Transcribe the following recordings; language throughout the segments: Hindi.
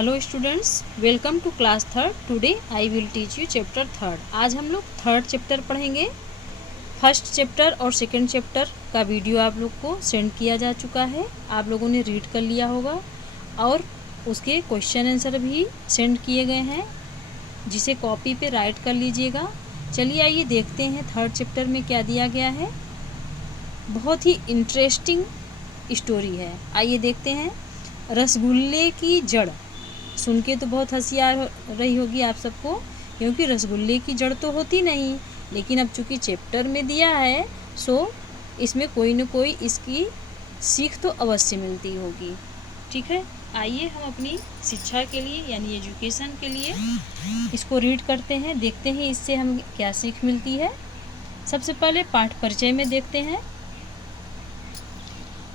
Hello students, welcome to class third. Today I will teach you chapter third. आज हम लोग थर्ड चैप्टर पढ़ेंगे। फर्स्ट चैप्टर और सेकंड चैप्टर का वीडियो आप लोग को सेंड किया जा चुका है, आप लोगों ने रीड कर लिया होगा और उसके क्वेश्चन आंसर भी सेंड किए गए हैं, जिसे कॉपी पे राइट कर लीजिएगा। चलिए आइए देखते हैं थर्ड चैप्टर में क्या दिया गया है। बहुत ही इंटरेस्टिंग स्टोरी है, आइए देखते हैं। रसगुल्ले की जड़ सुन के तो बहुत हंसी आ रही होगी आप सबको, क्योंकि रसगुल्ले की जड़ तो होती नहीं, लेकिन अब चूंकि चैप्टर में दिया है सो इसमें कोई न कोई इसकी सीख तो अवश्य मिलती होगी। ठीक है, आइए हम अपनी शिक्षा के लिए यानी एजुकेशन के लिए इसको रीड करते हैं, देखते हैं इससे हम क्या सीख मिलती है। सबसे पहले पाठ परिचय में देखते हैं।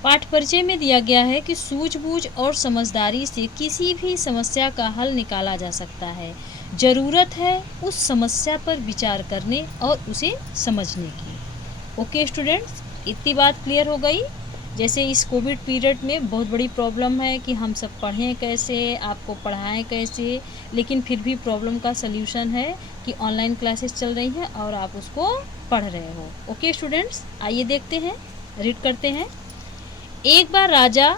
पाठ परिचय में दिया गया है कि सूझबूझ और समझदारी से किसी भी समस्या का हल निकाला जा सकता है। ज़रूरत है उस समस्या पर विचार करने और उसे समझने की। ओके स्टूडेंट्स, इतनी बात क्लियर हो गई। जैसे इस कोविड पीरियड में बहुत बड़ी प्रॉब्लम है कि हम सब पढ़ें कैसे, आपको पढ़ाएं कैसे, लेकिन फिर भी प्रॉब्लम का सल्यूशन है कि ऑनलाइन क्लासेस चल रही हैं और आप उसको पढ़ रहे हो। ओके स्टूडेंट्स, आइए देखते हैं, रीड करते हैं। एक बार राजा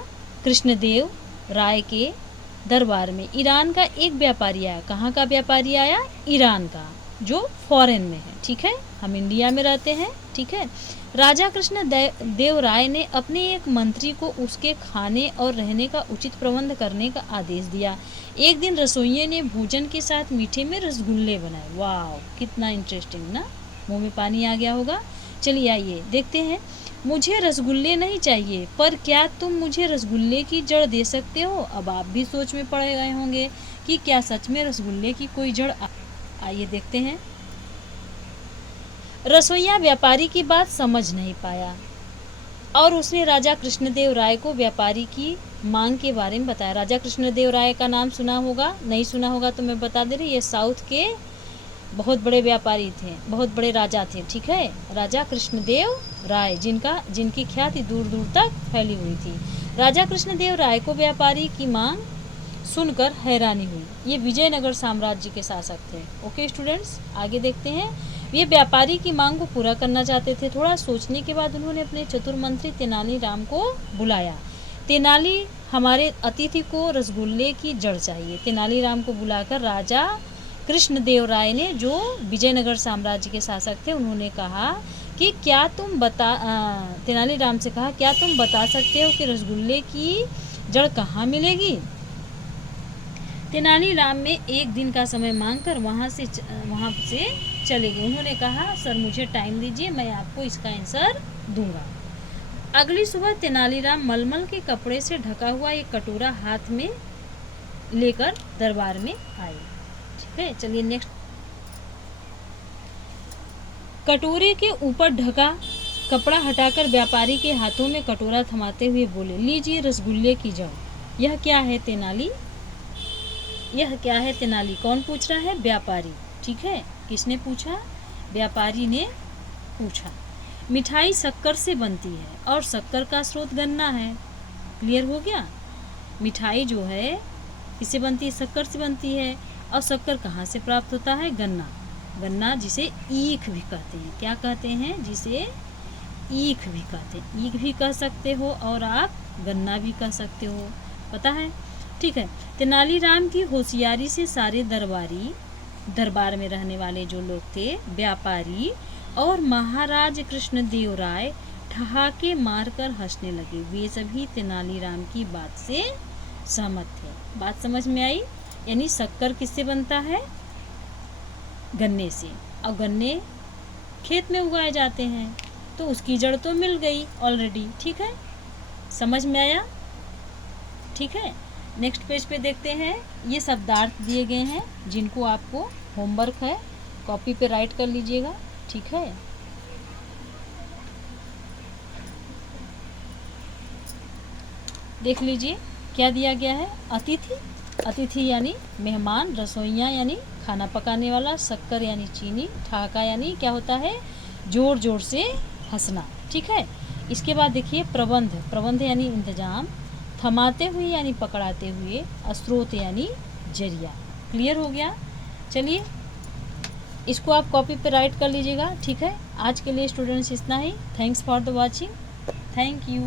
कृष्णदेव राय के दरबार में ईरान का एक व्यापारी आया। कहाँ का व्यापारी आया? ईरान का, जो फॉरेन में है। ठीक है, हम इंडिया में रहते हैं। ठीक है, राजा कृष्णदेव राय ने अपने एक मंत्री को उसके खाने और रहने का उचित प्रबंध करने का आदेश दिया। एक दिन रसोइये ने भोजन के साथ मीठे में रसगुल्ले बनाए। वाह, कितना इंटरेस्टिंग ना, मुंह में पानी आ गया होगा। चलिए आइए देखते हैं। मुझे रसगुल्ले नहीं चाहिए, पर क्या तुम मुझे रसगुल्ले की जड़ दे सकते हो? अब आप भी सोच में पड़ गए होंगे कि क्या सच में रसगुल्ले की कोई जड़। आइए देखते हैं। रसोइया व्यापारी की बात समझ नहीं पाया और उसने राजा कृष्णदेव राय को व्यापारी की मांग के बारे में बताया। राजा कृष्णदेव राय का नाम सुना होगा, नहीं सुना होगा तो मैं बता दे रही, ये साउथ के बहुत बड़े व्यापारी थे, बहुत बड़े राजा थे। ठीक है, राजा कृष्णदेव राय, जिनकी ख्याति दूर दूर तक फैली हुई थी। राजा कृष्णदेव राय को व्यापारी की मांग सुनकर हैरानी हुई। ये विजयनगर साम्राज्य के शासक थे। ओके स्टूडेंट्स, आगे देखते हैं। ये व्यापारी की मांग को पूरा करना चाहते थे। थोड़ा सोचने के बाद उन्होंने अपने चतुर मंत्री तेनालीराम को बुलाया। तेनाली, हमारे अतिथि को रसगुल्ले की जड़ चाहिए। तेनालीराम को बुलाकर राजा कृष्णदेव राय ने, जो विजयनगर साम्राज्य के शासक थे, उन्होंने कहा कि क्या तुम तेनालीराम से कहा, क्या तुम बता सकते हो कि रसगुल्ले की जड़ कहाँ मिलेगी? तेनालीराम में एक दिन का समय मांगकर वहाँ से चले गए। उन्होंने कहा, सर मुझे टाइम दीजिए, मैं आपको इसका आंसर दूंगा। अगली सुबह तेनालीराम मलमल के कपड़े से ढका हुआ एक कटोरा हाथ में लेकर दरबार में आए। ठीक है, चलिए नेक्स्ट। कटोरे के ऊपर ढका कपड़ा हटाकर व्यापारी के हाथों में कटोरा थमाते हुए बोले, लीजिए रसगुल्ले की जड़। यह क्या है तेनाली? यह क्या है तेनाली? कौन पूछ रहा है? व्यापारी। ठीक है, किसने पूछा? व्यापारी ने पूछा। मिठाई शक्कर से बनती है और शक्कर का स्रोत गन्ना है। क्लियर हो गया? मिठाई जो है किससे बनती है? शक्कर से बनती है। और शक्कर कहाँ से प्राप्त होता है? गन्ना। गन्ना जिसे ईख भी कहते हैं। क्या कहते हैं? जिसे ईख भी कहते हैं। ईख भी कह सकते हो और आप गन्ना भी कह सकते हो, पता है? ठीक है, तेनालीराम की होशियारी से सारे दरबार में रहने वाले जो लोग थे, व्यापारी और महाराज कृष्णदेव राय ठहाके मारकर हंसने लगे। वे सभी तेनालीराम की बात से सहमत थे। बात समझ में आई? यानी शक्कर किससे बनता है? गन्ने से, और गन्ने खेत में उगाए जाते हैं, तो उसकी जड़ तो मिल गई ऑलरेडी। ठीक है, समझ में आया? ठीक है, नेक्स्ट पेज पे देखते हैं। ये शब्दार्थ दिए गए हैं, जिनको आपको होमवर्क है, कॉपी पे राइट कर लीजिएगा। ठीक है, देख लीजिए क्या दिया गया है। अतिथि यानी मेहमान, रसोइया यानी खाना पकाने वाला, शक्कर यानी चीनी, ठहाका यानी क्या होता है? जोर जोर से हंसना। ठीक है, इसके बाद देखिए प्रबंध यानी इंतजाम, थमाते हुए यानी पकड़ाते हुए, स्रोत यानी जरिया। क्लियर हो गया? चलिए इसको आप कॉपी पे राइट कर लीजिएगा। ठीक है, आज के लिए स्टूडेंट्स इतना ही। Thanks for the watching. Thank you.